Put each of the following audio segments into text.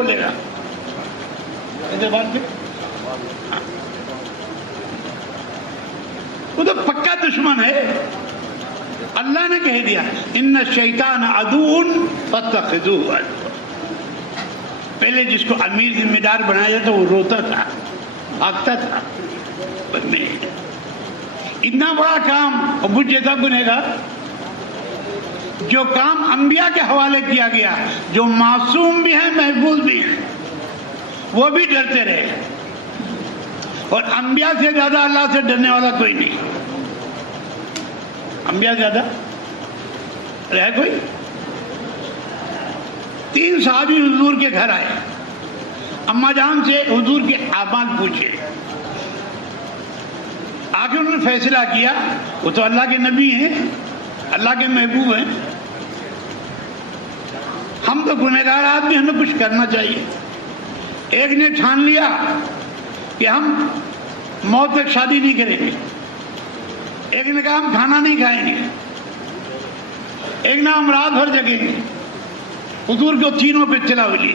بولے گا؟ ادھر بات پہ وہ تو پکا دشمن ہے. اللہ نے کہہ دیا ان الشیطان عدو فاتخذوہ عدوا. پہلے جس کو امیر ذمہ دار بنایا تھا وہ روتا تھا، بھاگتا تھا. اتنا بڑا کام اور مجھ جیسا گنہگار، جو کام انبیاء کے حوالے کیا گیا، جو معصوم بھی ہیں محفوظ بھی ہیں، وہ بھی ڈرتے رہے. اور انبیاء سے زیادہ اللہ سے ڈرنے والا کوئی نہیں. انبیاء زیادہ رہے کوئی؟ 3 صحابی حضور کے گھر آئے، اماں جان سے حضور کے اعمال پوچھے. آگے انہوں نے فیصلہ کیا وہ تو اللہ کے نبی ہیں، اللہ کے محبوب ہیں، ہم تو گنہگار آدمی، ہمیں کچھ کرنا چاہیے. ایک نے ٹھان لیا کہ ہم موت تک شادی نہیں کریں گے. ایک نے کہا ہم کھانا نہیں کھائیں گے. ایک نے ہم رات بھر جگیں گے. حضور کو تینوں پہ چلا ہوئی،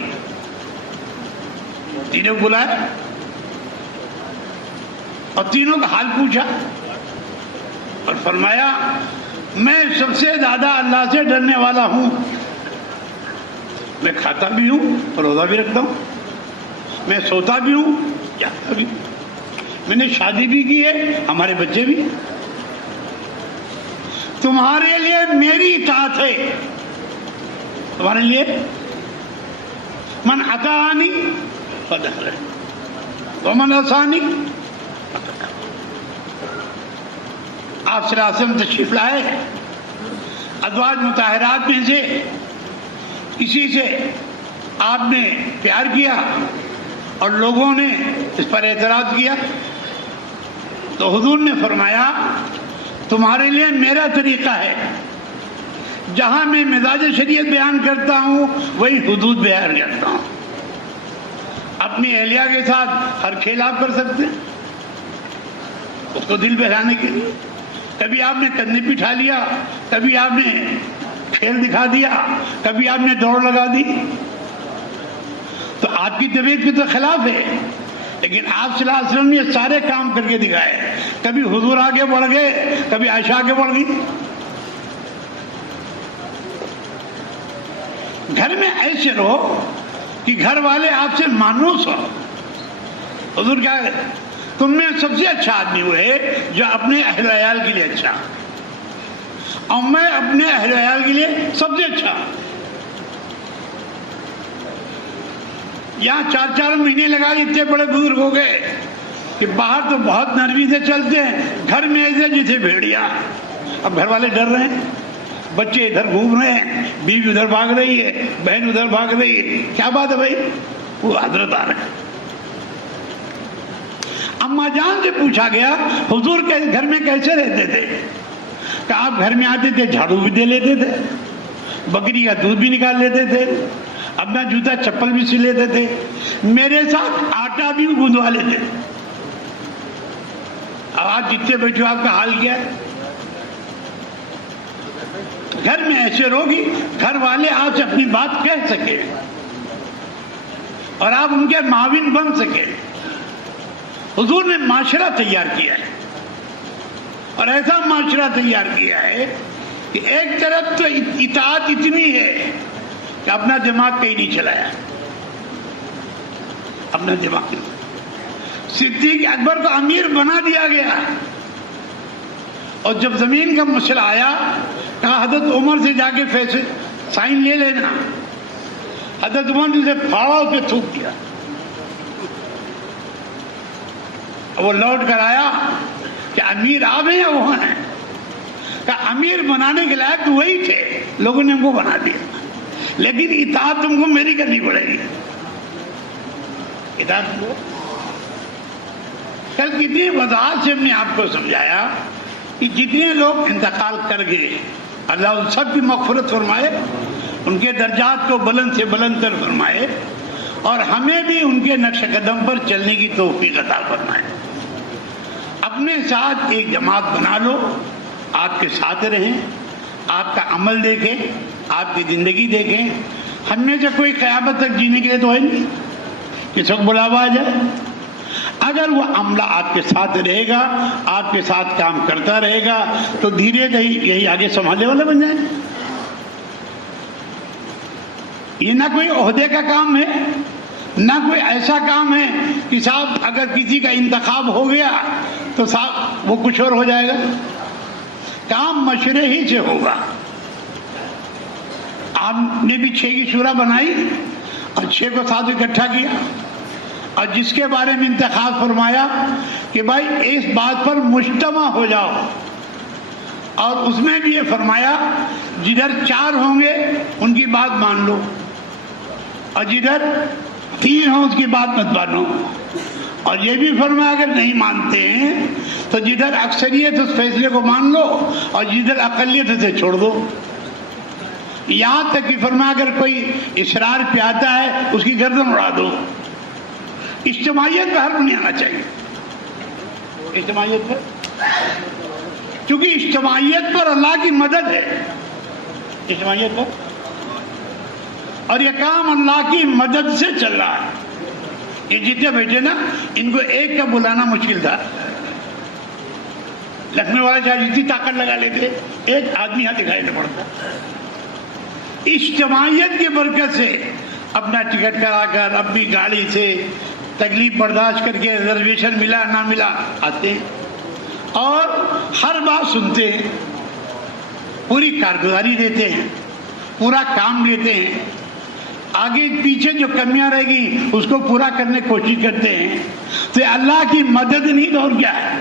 تینوں بلائے اور تینوں کا حال پوچھا اور فرمایا میں سب سے زیادہ اللہ سے ڈرنے والا ہوں. میں کھاتا بھی ہوں اور روزہ بھی رکھتا ہوں، میں سوتا بھی ہوں جاگتا بھی ہوں، میں نے شادی بھی کی ہے، ہمارے بچے بھی. تمہارے لیے میری اطاعت ہے، تمہارے لیے من اطاعنی فدخل ومن عصانی. آپ صلی اللہ علیہ وسلم تشریف لائے، ازواج مطہرات میں سے کسی سے آپ نے پیار کیا اور لوگوں نے اس پر اعتراض کیا تو حضور نے فرمایا تمہارے لیے میرا طریقہ ہے، جہاں میں مزاج شریعت بیان کرتا ہوں وہی حدود بیان کرتا ہوں. اپنی اہلیہ کے ساتھ ہر کھیل آپ کر سکتے ہیں اس کو دل بہلانے کے لیے. کبھی آپ نے کندھے بٹھا لیا، کبھی آپ نے کھیل دکھا دیا، کبھی آپ نے دوڑ لگا دی، تو آپ کی طبیعت کے تو خلاف ہے. لیکن آپ صلی اللہ علیہ وسلم نے یہ سارے کام کر کے دکھائے. کبھی حضور آگے بڑھ گئے، کبھی عائشہ آگے بڑھ گئی. گھر میں ایسے رہو کہ گھر والے آپ سے مانوس ہو. حضور کیا ہے تم میں سب سے اچھا آدمی وہ ہے جو اپنے اہل عیال کے لیے اچھا، اور میں اپنے اہل عیال کے لیے سب سے اچھا. یہاں 4 مہینے لگا اتنے بڑے بزرگ ہو گئے کہ باہر تو بہت نرمی سے چلتے ہیں، گھر میں ایسے جیسے بھیڑیا. اب گھر والے ڈر رہے ہیں، بچے ادھر گھوم رہے ہیں، بیوی ادھر بھاگ رہی ہے، بہن ادھر بھاگ رہی ہے. کیا بات ہے بھائی؟ وہ حضرت آ رہے ہیں. اماں جان سے پوچھا گیا حضور کے گھر میں کیسے رہتے تھے؟ کہ آپ گھر میں آتے تھے جھاڑو بھی دے لیتے تھے، بکری کا دودھ بھی نکال لیتے تھے، اپنا جوتا چپل بھی سی لیتے تھے، میرے ساتھ آٹا بھی گوندوا لیتے. اب آپ جتنے بیٹھے ہو آپ کا حال کیا ہے؟ گھر میں ایسے رہو گی گھر والے آپ سے اپنی بات کہہ سکے اور آپ ان کے معاون بن سکے. حضور نے معاشرہ تیار کیا ہے اور ایسا معاشرہ تیار کیا ہے کہ ایک طرف تو اطاعت اتنی ہے کہ اپنا دماغ کہیں نہیں چلایا، اپنا دماغ. صدیق اکبر کو امیر بنا دیا گیا اور جب زمین کا مسئلہ آیا کہا حضرت عمر سے جا کے فیصلے سائن لے لینا. حضرت عمر نے اسے پھاڑا اس پہ تھوک دیا. وہ لوٹ کر آیا کہ امیر آپ ہیں یا وہ ہیں؟ کہ امیر بنانے کے لائق تو وہی تھے، لوگوں نے ہم کو بنا دیا، لیکن اطاعت تم کو میری کرنی پڑے گی. اطاعت کو کل کتنی وضاحت سے ہم نے آپ کو سمجھایا کہ جتنے لوگ انتقال کر گئے اللہ ان سب کی مغفرت فرمائے، ان کے درجات کو بلند سے بلند تر فرمائے اور ہمیں بھی ان کے نقش قدم پر چلنے کی توفیق عطا فرمائے. اپنے ساتھ ایک جماعت بنا لو، آپ کے ساتھ رہیں، آپ کا عمل دیکھیں، آپ کی زندگی دیکھیں. ہم میں سے کوئی قیامت تک جینے کے لیے تو ہے نہیں، کس وقت بلاوا آ جائے۔ اگر وہ عملہ آپ کے ساتھ رہے گا، آپ کے ساتھ کام کرتا رہے گا، تو دھیرے دھیرے یہی آگے سنبھالنے والا بن جائے۔ یہ نہ کوئی عہدے کا کام ہے، نہ کوئی ایسا کام ہے کہ صاحب اگر کسی کا انتخاب ہو گیا تو صاحب وہ کچھ اور ہو جائے گا۔ کام مشورے ہی سے ہوگا۔ آپ نے بھی 6 کی شورا بنائی اور 6 کو ساتھ اکٹھا کیا، اور جس کے بارے میں انتخاب فرمایا کہ بھائی اس بات پر مجتمع ہو جاؤ، اور اس میں بھی یہ فرمایا جدھر 4 ہوں گے ان کی بات مان لو، اور جدھر 3 ہوں اس کی بات مت مانو، اور یہ بھی فرمایا اگر نہیں مانتے ہیں تو جدھر اکثریت اس فیصلے کو مان لو اور جدھر اقلیت اسے چھوڑ دو۔ یہاں تک کہ فرمایا اگر کوئی اصرار پہ آتا ہے اس کی گردن اڑا دو۔ اجتماعیت پہ حرف نہیں آنا چاہیے، اجتماعیت پر، کیونکہ اجتماعیت پر اللہ کی مدد ہے، اجتماعیت پر، اور یہ کام اللہ کی مدد سے چل رہا ہے۔ یہ جتنے بیٹھے نا ان کو ایک کا بلانا مشکل تھا، لکھنؤ والے چاہے جتنی طاقت لگا لیتے ایک آدمی یہاں دکھائی نہ پڑتا۔ اجتماعیت کی برکت سے اپنا ٹکٹ کرا کر اپنی گاڑی سے تکلیف برداشت کر کے ریزرویشن ملا نہ ملا آتے ہیں اور ہر بات سنتے ہیں، پوری کارگزاری دیتے ہیں، پورا کام دیتے ہیں، آگے پیچھے جو کمیاں رہ گی اس کو پورا کرنے کی کوشش کرتے ہیں۔ تو یہ اللہ کی مدد نہیں تو اور کیا ہے؟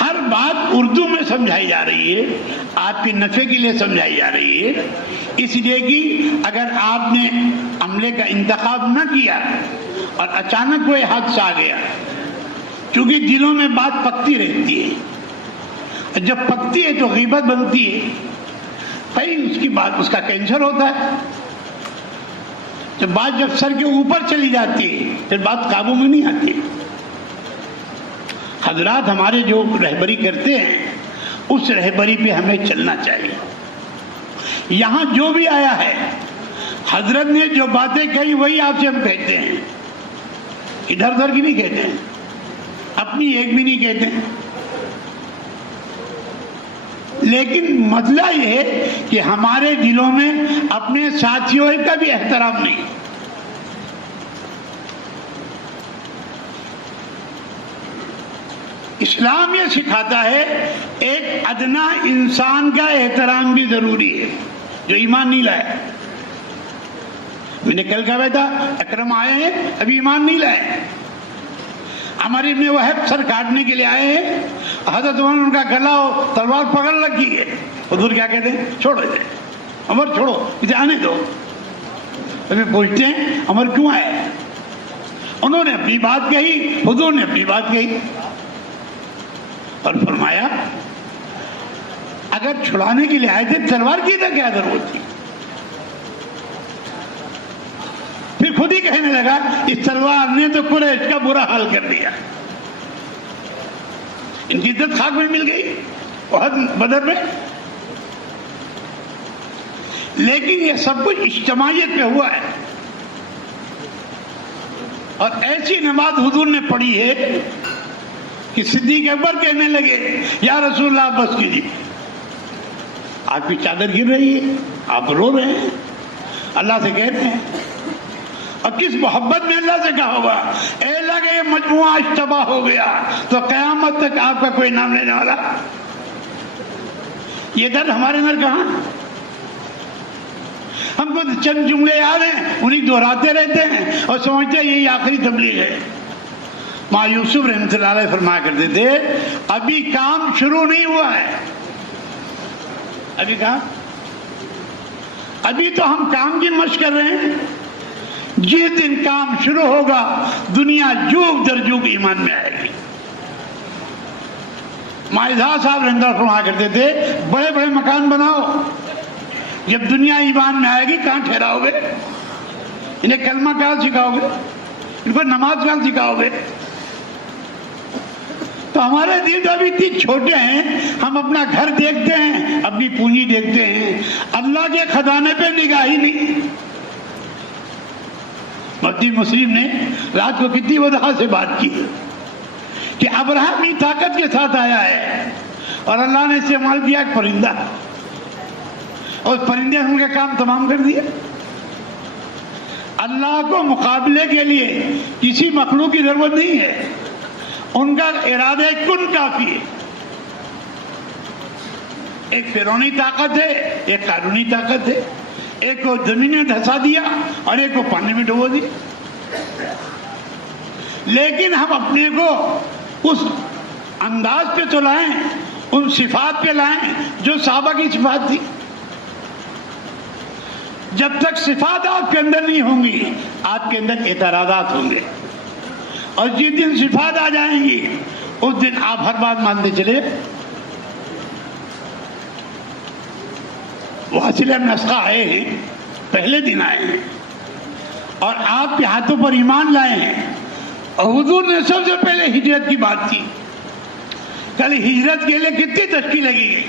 ہر بات اردو میں سمجھائی جا رہی ہے، آپ کے نفع کے لیے سمجھائی جا رہی ہے، اس لیے کہ اگر آپ نے عملے کا انتخاب نہ کیا اور اچانک کوئی حادثہ آ گیا، کیونکہ دلوں میں بات پکتی رہتی ہے، جب پکتی ہے تو غیبت بنتی ہے، بھائی اس کی بات اس کا کینسر ہوتا ہے، جب سر کے اوپر چلی جاتی ہے پھر بات قابو میں نہیں آتی۔ حضرات ہمارے جو رہبری کرتے ہیں اس رہبری پہ ہمیں چلنا چاہیے۔ یہاں جو بھی آیا ہے حضرت نے جو باتیں کہی وہی آپ سے ہم کہتے ہیں، ادھر ادھر کی نہیں کہتے ہیں، اپنی ایک بھی نہیں کہتے ہیں، لیکن مسئلہ یہ ہے کہ ہمارے دلوں میں اپنے ساتھیوں کا بھی احترام نہیں۔ اسلام یہ سکھاتا ہے ایک ادنا انسان کا احترام بھی ضروری ہے جو ایمان نہیں لائے۔ میں نے کل کہا تھا اکرم آئے ہیں ابھی ایمان نہیں لائے، عمر ابن وہب سر کاٹنے کے لیے آئے ہیں، حضرت عمر ان کا گلا ہو تلوار پکڑ رکھی ہے، حضور کیا کہتے ہیں چھوڑو اسے، عمر چھوڑو اسے آنے دو۔ ابھی پوچھتے ہیں عمر کیوں آئے؟ انہوں نے اپنی بات کہی، حضور نے اپنی بات کہی، اور فرمایا اگر چھڑانے کے لیے آئے تھے تلوار کی تھا کیا ضرورت تھی؟ پھر خود ہی کہنے لگا اس تلوار نے تو قریش کا برا حال کر دیا، ان کی عزت خاک میں مل گئی احد بدر میں۔ لیکن یہ سب کچھ اجتماعیت پہ ہوا ہے، اور ایسی نماز حضور نے پڑھی ہے کہ صدیق اکبر کہنے لگے یا رسول اللہ بس کیجیے، آپ کی چادر گر رہی ہے، آپ رو رہے ہیں، اللہ سے کہتے ہیں، اور کس محبت میں اللہ سے کہا ہوگا اے اللہ کہ یہ مجموعہ آج تباہ ہو گیا تو قیامت تک آپ کا کوئی نام لینے والا۔ یہ درد ہمارے اندر کہاں؟ ہم کو چند جملے یاد ہیں انہیں دہراتے رہتے ہیں اور سمجھتے ہیں یہی آخری تبلیغ ہے۔ ماں یوسف رحمۃ اللہ علیہ فرمایا کرتے تھے ابھی کام شروع نہیں ہوا ہے، ابھی تو ہم کام کی مشق کر رہے ہیں، جس دن کام شروع ہوگا دنیا جوگ در جوگ ایمان میں آئے گی۔ مائزہ صاحب رحمۃ اللہ فرمایا کرتے تھے بڑے بڑے مکان بناؤ، جب دنیا ایمان میں آئے گی کہاں ٹھہراؤ گے؟ انہیں کلمہ کہاں سکھاؤ گے؟ ان کو نماز کہاں سکھاؤ گے؟ تو تو ہمارے دل تو ابھی اتنے چھوٹے ہیں، ہم اپنا گھر دیکھتے ہیں، اپنی پونجی دیکھتے ہیں، اللہ کے خزانے پہ نگاہ ہی نہیں۔ مفتی مسلم نے رات کو کتنی وضاحت سے بات کی کہ ابراہیم اپنی طاقت کے ساتھ آیا ہے اور اللہ نے استعمال کیا ایک پرندہ، اور پرندے نے ان کا کام تمام کر دیا۔ اللہ کو مقابلے کے لیے کسی مخلوق کی ضرورت نہیں ہے، ان کا ارادہ کن کافی ہے۔ ایک فرعونی طاقت ہے، ایک قارونی طاقت ہے، ایک کو زمین میں دھسا دیا اور ایک کو پانی میں ڈبو دیا۔ لیکن ہم اپنے کو اس انداز پہ تو لائیں، ان صفات پہ لائیں جو صحابہ کی صفات تھی۔ جب تک صفات آپ کے اندر نہیں ہوں گی، آپ کے اندر اعتراضات ہوں گے، اور جس دن صفات آ جائیں گی اس دن آپ ہر بات مانتے چلے۔ واصل بن اسقع آئے ہیں، پہلے دن آئے ہیں اور آپ کے ہاتھوں پر ایمان لائے ہیں، اور حضور نے سب سے پہلے ہجرت کی بات کی۔ کل ہجرت کے لیے کتنی تشکیل لگی گئی،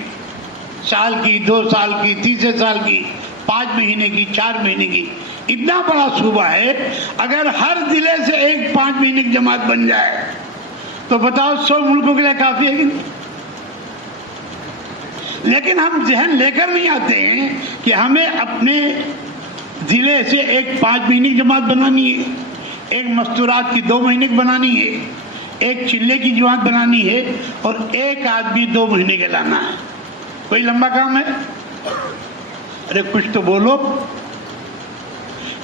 سال کی، 2 سال کی، تیسرے سال کی، 5 مہینے کی، 4 مہینے کی۔ اتنا بڑا صوبہ ہے، اگر ہر ضلع سے ایک 5 مہینے کی جماعت بن جائے تو بتاؤ 100 ملکوں کے لیے کافی ہے کہ نہیں؟ لیکن ہم ذہن لے کر نہیں آتے ہیں کہ ہمیں اپنے ضلع سے ایک 5 مہینے کی جماعت بنانی ہے، ایک مستورات کی 2 مہینے کی بنانی ہے، ایک چلے کی جماعت بنانی ہے، اور ایک آدمی 2 مہینے کے لانا ہے۔ کوئی لمبا کام ہے؟ ارے کچھ تو بولو۔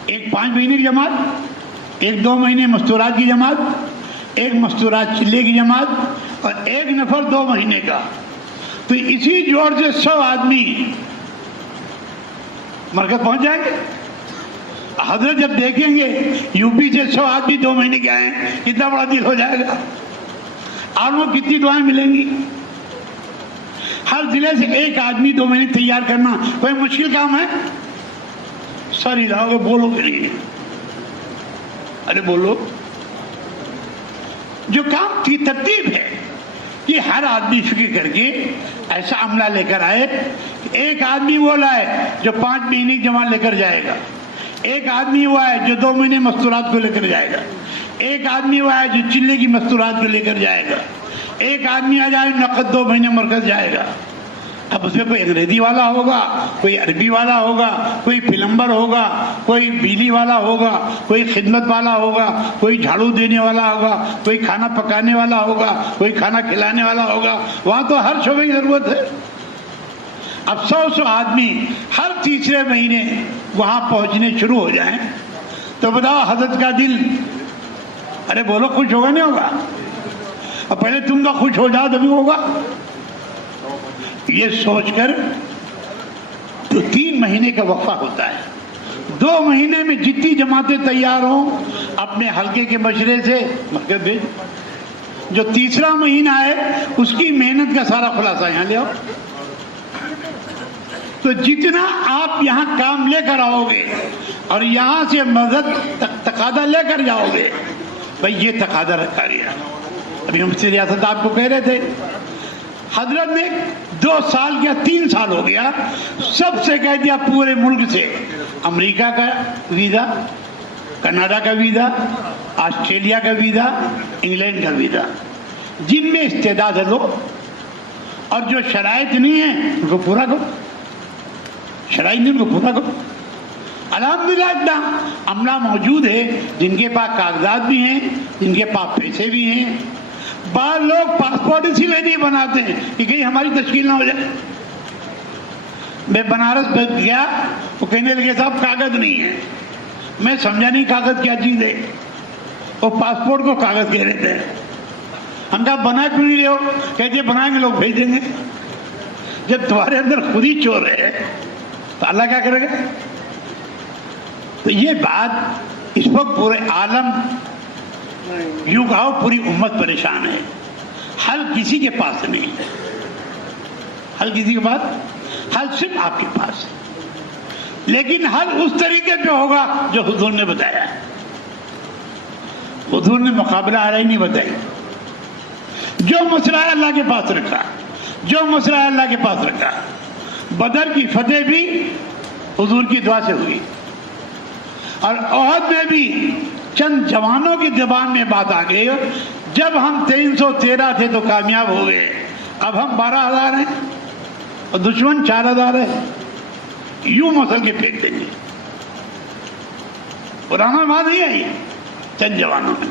ایک 5 مہینے کی جماعت، ایک 2 مہینے مستورات کی جماعت، ایک مستورات چلے کی جماعت، اور ایک نفر 2 مہینے کا، تو اسی جوڑ سے 100 آدمی مرکز پہنچ جائیں گے۔ حضرت جب دیکھیں گے یو پی سے 100 آدمی 2 مہینے کے آئے، کتنا بڑا دل ہو جائے گا، اور وہ کتنی دعائیں ملیں گی۔ ہر ضلع سے ایک آدمی 2 مہینے تیار کرنا کوئی مشکل کام ہے؟ سر ہلاؤ گے، بولو گے نہیں؟ ارے بولو۔ جو کام کی ترتیب ہے کہ ہر آدمی فکر کر کے ایسا عملہ لے کر آئے، ایک آدمی وہ لائے جو 5 مہینے کی جماعت لے کر جائے گا، ایک آدمی وہ آئے جو 2 مہینے مستورات کو لے کر جائے گا، ایک آدمی وہ آئے جو چلے کی مستورات کو لے کر جائے گا، ایک آدمی آ جائے نقد 2 مہینے مرکز جائے گا۔ اب اس میں کوئی انگریزی والا ہوگا، کوئی عربی والا ہوگا، کوئی پلمبر ہوگا، کوئی بجلی والا ہوگا، کوئی خدمت والا ہوگا، کوئی جھاڑو دینے والا ہوگا، کوئی کھانا پکانے والا ہوگا، کوئی کھانا کھلانے والا ہوگا۔ وہاں تو ہر شعبے کی ضرورت ہے۔ اب 100 آدمی ہر تیسرے مہینے وہاں پہنچنے شروع ہو جائیں تو بتاؤ حضرت کا دل، ارے بولو، خوش ہوگا نہیں ہوگا؟ اب پہلے تم تو خوش ہو جاؤ تبھی ہوگا۔ یہ سوچ کر تو 3 مہینے کا وقفہ ہوتا ہے، 2 مہینے میں جتنی جماعتیں تیار ہوں اپنے حلقے کے مشورے سے مرکز بھیج۔ جو تیسرا مہینہ ہے اس کی محنت کا سارا خلاصہ یہاں لے آؤ۔ تو جتنا آپ یہاں کام لے کر آؤ گے اور یہاں سے مدد تقاضا لے کر جاؤ گے، بھائی یہ تقاضا رکھا گیا۔ ابھی ہم سے ریاست آپ کو کہہ رہے تھے، حضرت نے 2 سال یا 3 سال ہو گیا، سب سے کہہ دیا پورے ملک سے، امریکہ کا ویزا، کینیڈا کا ویزا، آسٹریلیا کا ویزا، انگلینڈ کا ویزا، جن میں استعداد ہے لو، اور جو شرائط نہیں ہے ان کو پورا کرو، شرائط نہیں ان کو پورا کرو۔ الحمدللہ اتنا عملہ موجود ہے جن کے پاس کاغذات بھی ہیں، جن کے پاس پیسے بھی ہیں۔ بعض لوگ پاسپورٹ اسی لیے نہیں بناتے ہیں کہ کہیں ہماری تشکیل نہ ہو جائے۔ میں بنارس گیا، وہ کہنے لگے صاحب کاغذ نہیں ہے۔ میں سمجھا نہیں کاغذ کیا چیز ہے، وہ پاسپورٹ کو کاغذ کہہ رہے تھے۔ ہم کہا بنا کیوں نہیں رہے ہو؟ کہتے بنائیں گے لوگ بھیج دیں گے۔ جب تمہارے اندر خود ہی چور ہے تو اللہ کیا کرے گا؟ تو یہ بات اس وقت پورے عالم، یوں کہو پوری امت پریشان ہے، حل کسی کے پاس نہیں ہے، حل کسی کے پاس، حل صرف آپ کے پاس ہے، لیکن حل اس طریقے پہ ہوگا جو حضور نے بتایا ہے۔ حضور نے مقابلہ آرائی نہیں بتائی، جو مسئلہ ہے اللہ کے پاس رکھا، جو مسئلہ ہے اللہ کے پاس رکھا۔ بدر کی فتح بھی حضور کی دعا سے ہوئی، اور احد میں بھی چند جوانوں کی زبان میں بات آ گئی، جب ہم 313 تھے تو کامیاب ہو گئے، اب ہم 12,000 ہیں اور دشمن 4,000 ہے، یوں مسل کے پھینک دیں گے۔ پرانا بات نہیں آئی چند جوانوں میں،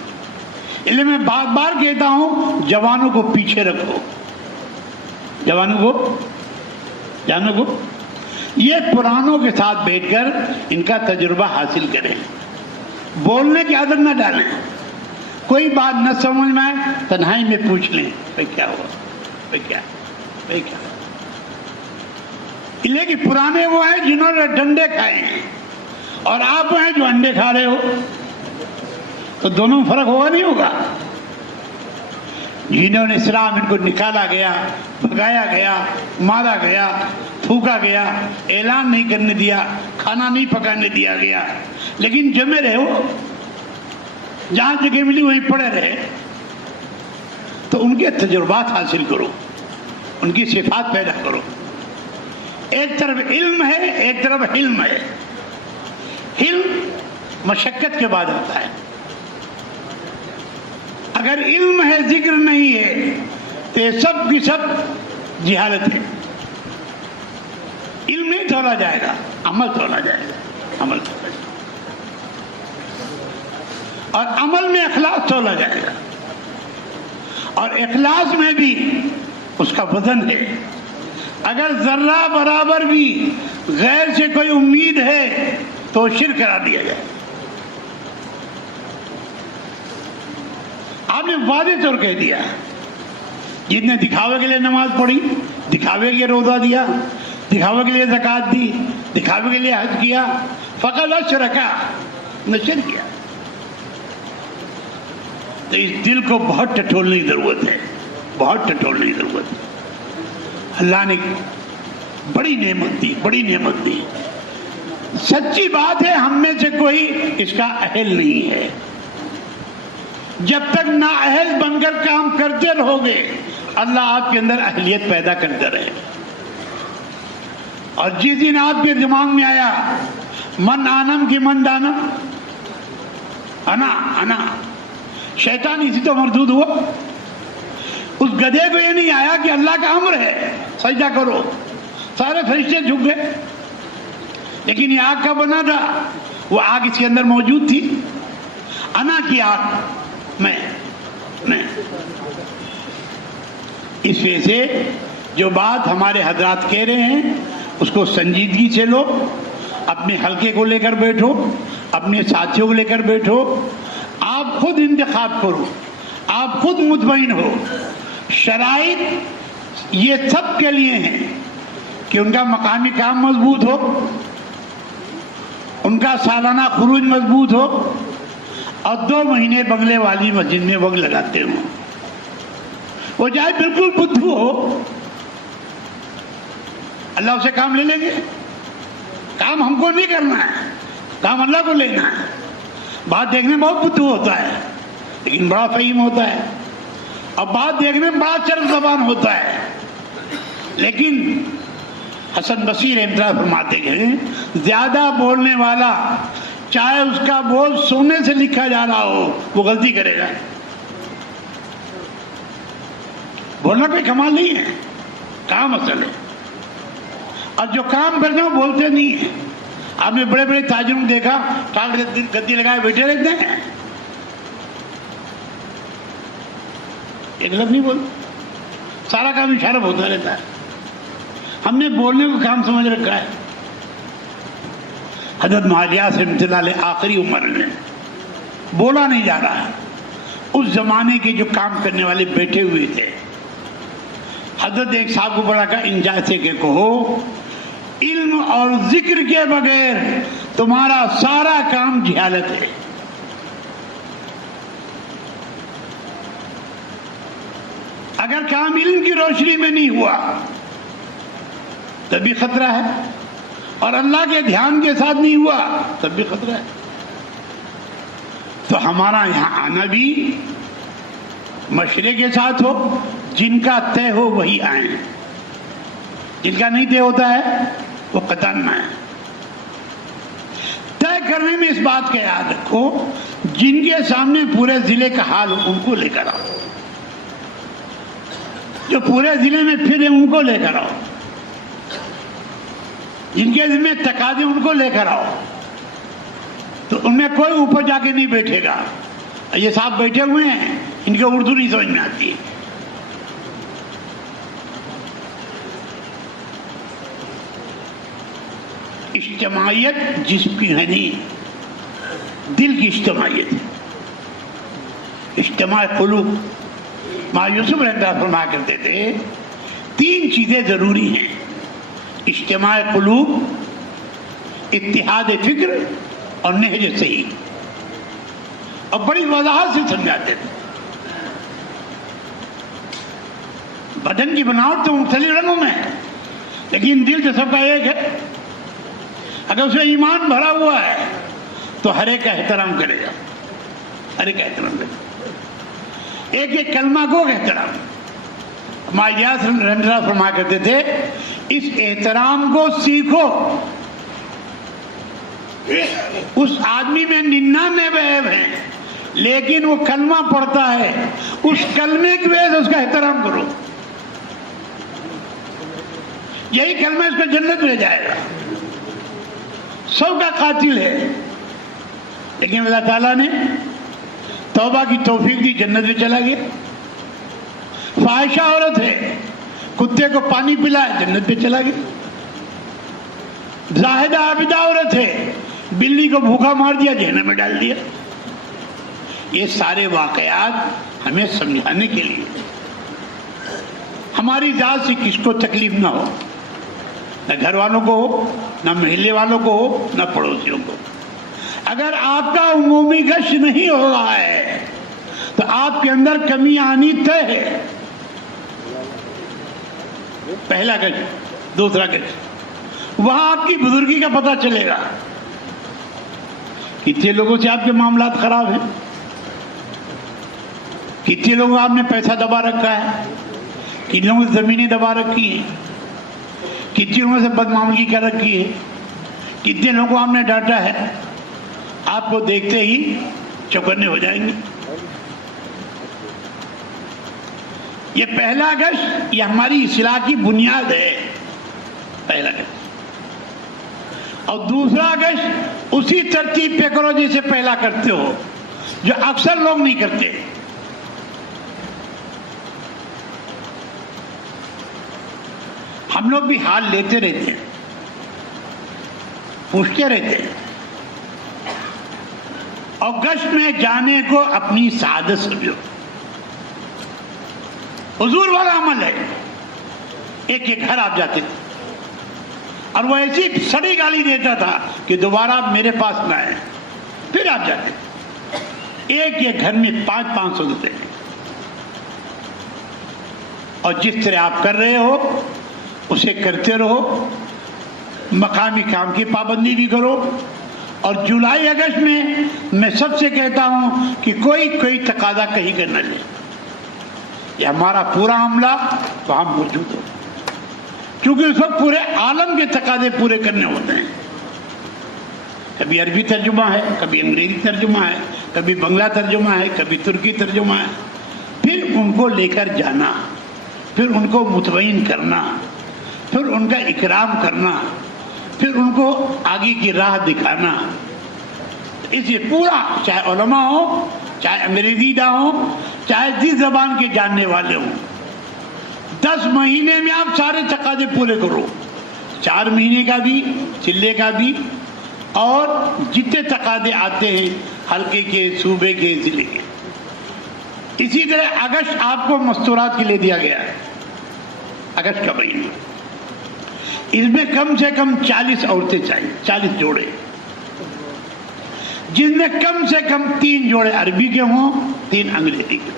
اس لیے میں بار بار کہتا ہوں جوانوں کو پیچھے رکھو، جوانوں کو یہ پرانوں کے ساتھ بیٹھ کر ان کا تجربہ حاصل کریں، بولنے کی عادت نہ ڈالیں، کوئی بات نہ سمجھ میں آئے تنہائی میں پوچھ لیں بھائی کیا ہوا، بھائی کیا لیکن پرانے وہ ہیں جنہوں نے ڈنڈے کھائے ہیں، اور آپ ہیں جو انڈے کھا رہے ہو، تو دونوں میں فرق ہوگا نہیں ہوگا؟ جنہوں نے اسلام ان کو نکالا گیا، بھگایا گیا، مارا گیا، تھوکا گیا، اعلان نہیں کرنے دیا، کھانا نہیں پکانے دیا گیا، لیکن جمے رہے ہو، جہاں جگہ ملی وہیں پڑے رہے، تو ان کے تجربات حاصل کرو، ان کی صفات پیدا کرو۔ ایک طرف علم ہے، ایک طرف حلم ہے۔ حلم مشقت کے بعد آتا ہے، اگر علم ہے ذکر نہیں ہے تو یہ سب کی سب جہالت ہے۔ علم نہیں تولا جائے گا، عمل تولا جائے گا، عمل تولا جائے گا، اور عمل میں اخلاص تولا جائے گا، اور اخلاص میں بھی اس کا وزن ہے۔ اگر ذرہ برابر بھی غیر سے کوئی امید ہے تو شرک کرا دیا جائے۔ آپ نے واضح طور کہہ دیا، جس نے دکھاوے کے لیے نماز پڑھی، دکھاوے کے لیے روزہ دیا، دکھاوے کے لیے زکوٰۃ دی، دکھاوے کے لیے حج کیا، فقط اشرکا، نے شرک کیا۔ تو اس دل کو بہت ٹٹولنے کی ضرورت ہے، بہت ٹٹولنے کی ضرورت ہے۔ اللہ نے بڑی نعمت دی، بڑی نعمت دی۔ سچی بات ہے ہم میں سے کوئی اس کا اہل نہیں ہے۔ جب تک نااہل بن کر کام کرتے رہو گے اللہ آپ کے اندر اہلیت پیدا کرتا رہے گا۔ اور جس دن آپ کے دماغ میں آیا من آنم کی من دانم، انا شیطان اسی تو مردود ہوا۔ اس گدھے کو یہ نہیں آیا کہ اللہ کا امر ہے سجدہ کرو، سارے فرشتے جھک گئے، لیکن یہ آگ کا بنا تھا، وہ آگ اس کے اندر موجود تھی، انا کی آگ، میں اس وجہ سے جو بات ہمارے حضرات کہہ رہے ہیں اس کو سنجیدگی سے لو، اپنے حلقے کو لے کر بیٹھو، اپنے ساتھیوں کو لے کر بیٹھو، آپ خود انتخاب کرو، آپ خود مطمئن ہو۔ شرائط یہ سب کے لیے ہیں کہ ان کا مقامی کام مضبوط ہو، ان کا سالانہ خروج مضبوط ہو، اور 2 مہینے بنگلے والی مسجد میں وقت لگاتے ہوں۔ وہ چاہے بالکل بدھو ہو، اللہ اسے کام لے لیں گے۔ کام ہم کو نہیں کرنا ہے، کام اللہ کو لینا ہے۔ بات دیکھنے میں بہت بدھو ہوتا ہے لیکن بڑا فہیم ہوتا ہے، اور بات دیکھنے میں بڑا چرب زبان ہوتا ہے، لیکن حسن بصری رحمۃ اللہ فرماتے ہیں زیادہ بولنے والا چاہے اس کا بول سونے سے لکھا جا رہا ہو وہ غلطی کرے گا۔ بولنا کوئی کمال نہیں ہے، کام اصل ہے، اور جو کام کرتے ہیں وہ بولتے نہیں ہیں۔ آپ نے بڑے بڑے تاجروں کو دیکھا ٹال گدی لگائے بیٹھے رہتے ہیں، ایک لفظ نہیں بولتے، سارا کام اشارہ ہوتا رہتا ہے۔ ہم نے بولنے کو کام سمجھ رکھا ہے۔ حضرت معاویہ سے رحمۃ اللہ علیہ آخری عمر میں بولا نہیں جا رہا ہے، اس زمانے کے جو کام کرنے والے بیٹھے ہوئے تھے، حضرت ایک صاحب کو بڑا کہا ان جیسے کہ کہو علم اور ذکر کے بغیر تمہارا سارا کام جہالت ہے۔ اگر کام علم کی روشنی میں نہیں ہوا تب بھی خطرہ ہے، اور اللہ کے دھیان کے ساتھ نہیں ہوا تب بھی خطرہ ہے۔ تو ہمارا یہاں آنا بھی مشورے کے ساتھ ہو، جن کا طے ہو وہی آئیں، جن کا نہیں طے ہوتا ہے وہ قطعاً نہ آئیں۔ طے کرنے میں اس بات کا یاد رکھو، جن کے سامنے پورے ضلع کا حال ہو ان کو لے کر آؤ، جو پورے ضلع میں پھرے ان کو لے کر آؤ، جن کے ذمہ تقاضے ان کو لے کر آؤ، تو ان میں کوئی اوپر جا کے نہیں بیٹھے گا۔ یہ صاحب بیٹھے ہوئے ہیں، ان کے اردو نہیں سمجھ میں آتی ہے۔ اجتماعیت جسم کی ہے نہیں، دل کی اجتماعیت ہے، اجتماع قلوب۔ ماں یوسف رحمۃ اللہ فرمایا کرتے تھے 3 چیزیں ضروری ہیں، اجتماع قلوب، اتحاد فکر اور نہج صحیح، اور بڑی وضاحت سے سمجھاتے تھے۔ بدن کی بناوٹ تو مختلف رنگوں میں ہے، لیکن دل تو سب کا ایک ہے۔ اگر اس میں ایمان بھرا ہوا ہے تو ہر ایک کا احترام کرے گا، ہر ایک کا احترام کرے گا، ایک ایک کلمہ کو احترام۔ ماجیاس رحمۃ اللہ فرمایا کرتے تھے اس احترام کو سیکھو۔ اس آدمی میں 99 عیب ہیں، لیکن وہ کلمہ پڑھتا ہے، اس کلمے کی وجہ سے اس کا احترام کرو، یہی کلمہ اس کو جنت لے جائے گا۔ سب کا قاتل ہے، لیکن اللہ تعالیٰ نے توبہ کی توفیق دی، جنت میں چلا گیا۔ فاحشہ عورت ہے، کتے کو پانی پلایا، جنت پہ چلا گیا۔ زاہدہ عابدہ عورت ہے، بلی کو بھوکا مار دیا، جہنم میں ڈال دیا۔ یہ سارے واقعات ہمیں سمجھانے کے لیے، ہماری ذات سے کس کو تکلیف نہ ہو، نہ گھر والوں کو ہو، نہ محلے والوں کو ہو، نہ پڑوسیوں کو۔ اگر آپ کا عمومی گشت نہیں ہو رہا ہے تو آپ کے اندر کمی آنی طے ہے۔ پہلا گشت، دوسرا گشت، وہاں آپ کی بزرگی کا پتہ چلے گا۔ کتنے لوگوں سے آپ کے معاملات خراب ہیں، کتنے لوگوں آپ نے پیسہ دبا رکھا ہے، کتنے لوگوں سے زمینیں دبا رکھی ہیں، کتنے لوگوں سے بدمعاملگی کر رکھی ہے، کتنے لوگوں کو آپ نے ڈانٹا ہے۔ آپ کو دیکھتے ہی چوکنے ہو جائیں گے۔ یہ پہلا گشت، یہ ہماری اصلاح کی بنیاد ہے، پہلا گشت۔ اور دوسرا گشت اسی ترتیب پہ کرو جیسے پہلا کرتے ہو، جو اکثر لوگ نہیں کرتے۔ ہم لوگ بھی حال لیتے رہتے ہیں، پوچھتے رہتے ہیں، اور گشت میں جانے کو اپنی سعادت سمجھو۔ حضور والا عمل ہے، ایک کے گھر آپ جاتے تھے اور وہ ایسی سڑی گالی دیتا تھا کہ دوبارہ آپ میرے پاس نہ آئے، پھر آپ جاتے تھے، ایک کے گھر میں 500 روپے، اور جس طرح آپ کر رہے ہو اسے کرتے رہو، مقامی کام کی پابندی بھی کرو۔ اور جولائی اگست میں میں سب سے کہتا ہوں کہ کوئی تقاضا کہیں کا نہ لے، یہ ہمارا پورا عملہ وہاں موجود ہو، کیونکہ اس وقت پورے عالم کے تقاضے پورے کرنے ہوتے ہیں۔ کبھی عربی ترجمہ ہے، کبھی انگریزی ترجمہ ہے، کبھی بنگلہ ترجمہ ہے، کبھی ترکی ترجمہ ہے۔ پھر ان کو لے کر جانا، پھر ان کو مطمئن کرنا، پھر ان کا اکرام کرنا، پھر ان کو آگے کی راہ دکھانا۔ اس لیے پورا، چاہے علماء ہوں، چاہے انگریزی داں ہوں، چاہے جس زبان کے جاننے والے ہوں، 10 مہینے میں آپ سارے تقاضے پورے کرو، 4 مہینے کا بھی، چلے کا بھی، اور جتنے تقاضے آتے ہیں حلقے کے، صوبے کے، ضلع کے۔ اسی طرح اگست آپ کو مستورات کے لیے دیا گیا ہے، اگست کا مہینہ، اس میں کم سے کم 40 عورتیں چاہیے، 40 جوڑے، جن میں کم سے کم 3 جوڑے عربی کے ہوں، 3 انگریزی کے ہوں۔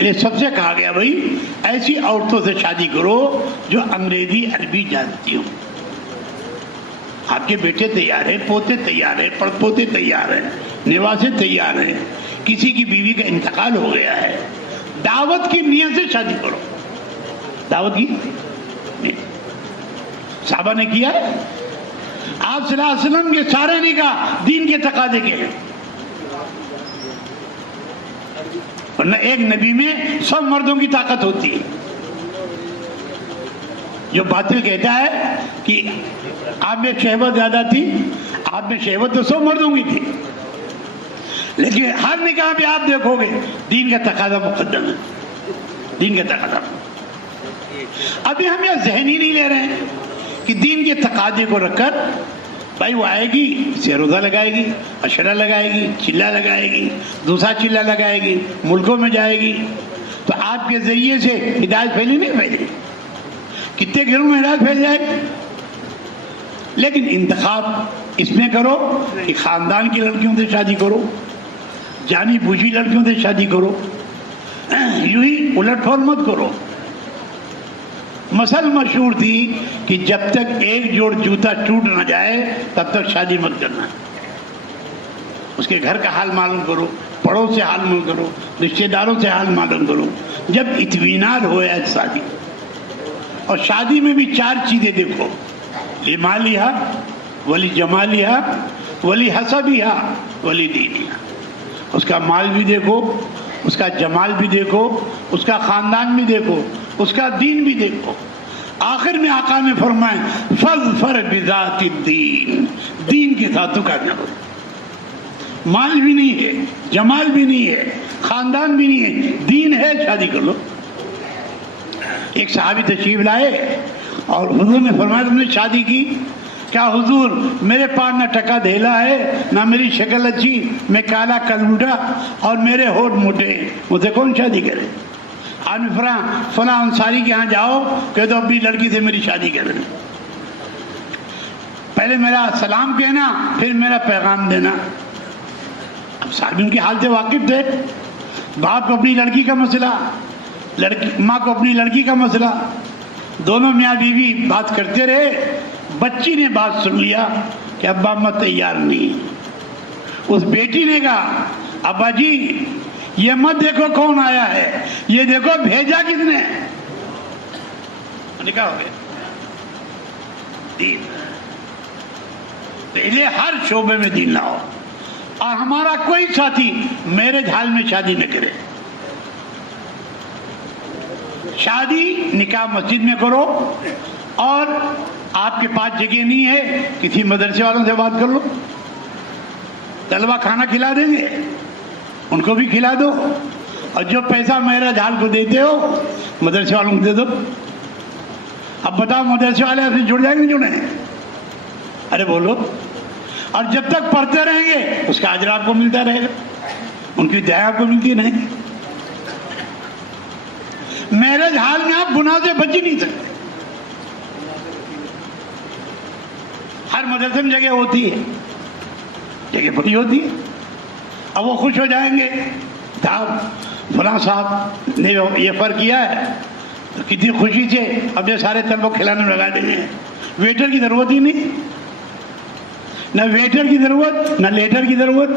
یہ سب سے کہا گیا بھائی ایسی عورتوں سے شادی کرو جو انگریزی عربی جانتی ہوں۔ آپ کے بیٹے تیار ہیں، پوتے تیار ہیں، پڑپوتے تیار ہیں، نواسے تیار ہیں، کسی کی بیوی کا انتقال ہو گیا ہے، دعوت کی نیت سے شادی کرو، دعوت کی صحابہ نے کیا ہے۔ آپ صلی اللہ علیہ وسلم کے سارے نکاح دین کے تقاضے کے ہیں، ورنہ ایک نبی میں 100 مردوں کی طاقت ہوتی ہے۔ جو باطل کہتا ہے کہ آپ میں شہوت زیادہ تھی، آپ میں شہوت تو 100 مردوں کی تھی، لیکن ہر نکاح پہ آپ دیکھو گے دین کا تقاضا مقدم ہے، دین کا تقاضا۔ ابھی ہم یہ ذہنی نہیں لے رہے ہیں کہ دین کے تقاضے کو رکھ کر بھائی وہ آئے گی، اسے روزہ لگائے گی، اشرہ لگائے گی، چلہ لگائے گی، دوسرا چلہ لگائے گی، ملکوں میں جائے گی، تو آپ کے ذریعے سے ہدایت پھیلی نہیں پھیلی؟ کتنے گھروں میں ہدایت پھیل جائے گی؟ لیکن انتخاب اس میں کرو کہ خاندان کی لڑکیوں سے شادی کرو، جانی بوجھی لڑکیوں سے شادی کرو، یوں ہی الٹ پھول مت کرو۔ مثل مشہور تھی کہ جب تک ایک جوڑ جوتا ٹوٹ نہ جائے تب تک شادی مت کرنا۔ اس کے گھر کا حال معلوم کرو، پڑوس سے حال معلوم کرو، رشتہ داروں سے حال معلوم کرو، جب اطمینان ہویا شادی۔ اور شادی میں بھی 4 چیزیں دیکھو، لمالہا ولی جمالہا ولی حسبہا ولی دینہا۔ اس کا مال بھی دیکھو، اس کا جمال بھی دیکھو، اس کا خاندان بھی دیکھو، اس کا دین بھی دیکھو۔ آخر میں آقا نے فرمائے فاظفر بذات الدین، دین کے ساتھ تو کرنا ہو۔ مال بھی نہیں ہے، جمال بھی نہیں ہے، خاندان بھی نہیں ہے، دین ہے، شادی کر لو۔ ایک صحابی تشریف لائے اور حضور نے فرمایا تم نے شادی کی؟ کیا حضور میرے پاس نہ ٹکا دھیلا ہے، نہ میری شکل اچھی، میں کالا کلوٹا اور میرے ہونٹ موٹے، مجھے کون شادی کرے؟ آپ فلاں انصاری کے ہاں جاؤ، کہہ دو اپنی لڑکی سے میری شادی کریں، پہلے میرا سلام کہنا پھر میرا پیغام دینا۔ اب صاحب ان کے حال سے واقف تھے، باپ کو اپنی لڑکی کا مسئلہ، ماں کو اپنی لڑکی کا مسئلہ، دونوں میاں بیوی بات کرتے رہے۔ بچی نے بات سن لیا کہ ابا اماں تیار نہیں۔ اس بیٹی نے کہا ابا جی یہ مت دیکھو کون آیا ہے، یہ دیکھو بھیجا کس نے۔ نکاح ہو گیا۔ دین پہلے ہر شعبے میں دین لاؤ، اور ہمارا کوئی ساتھی میرے حال میں شادی نہ کرے۔ شادی نکاح مسجد میں کرو، اور آپ کے پاس جگہ نہیں ہے کسی مدرسے والوں سے بات کر لو، طلبہ کھانا کھلا دیں گے، ان کو بھی کھلا دو، اور جو پیسہ میرا جھال کو دیتے ہو مدرسے والوں کو دے دو۔ اب بتاؤ مدرسے والے آپ سے جڑ جائیں گے جڑیں؟ ارے بولو۔ اور جب تک پڑھتے رہیں گے اس کا اجر آپ کو ملتا رہے گا، ان کی دعا آپ کو ملتی نہیں۔ میرے حال میں آپ گناہ سے بچ ہی نہیں سکتے۔ ہر مدرسے میں جگہ ہوتی ہے، جگہ بڑی ہوتی ہے، اب وہ خوش ہو جائیں گے صاحب فلاں صاحب نے یہ فرق کیا ہے، تو کتنی خوشی سے اب یہ سارے طلبوں کھلانے میں لگا دیں گے۔ ویٹر کی ضرورت ہی نہیں، نہ ویٹر کی ضرورت نہ لیٹر کی ضرورت،